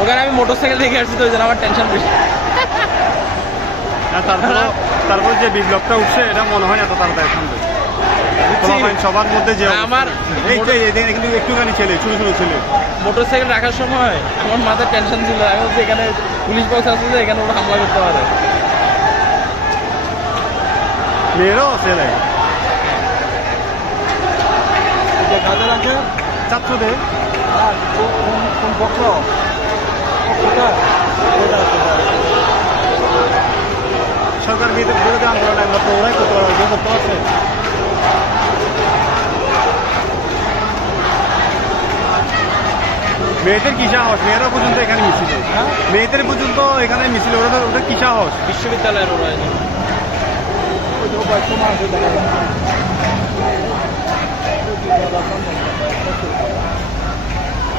ওখানে আমি মোটরসাইকেল দেখে আসছি তো ওই জন্য আমার টেনশন বেশি। তারপর যে বিপ্লবটা উঠছে এটা মনে হয় এত তাড়াতাড়ি থামবে। সবার মধ্যে যে আমার কিন্তু একটুখানি ছেলে ছোট ছোট ছেলে মোটরসাইকেল রাখার সময় আমার মাথায় টেনশন ছিল, আমি হচ্ছে এখানে পুলিশ বক্স আছে যে এখানে ওরা হামলা করতে পারে। মেয়েরাও ছেলে কাদের আছে ছাত্রদের কোন পক্ষ কোথায় সরকার বিরোধী আন্দোলন একমাত্র ওরাই করতে পারছে। মেয়েদের কি সাহস, মেয়েরা পর্যন্ত এখানে মিছিল, মেয়েদের পর্যন্ত এখানে মিছিল, ওদের কি সাহস। বিশ্ববিদ্যালয়ের ওরা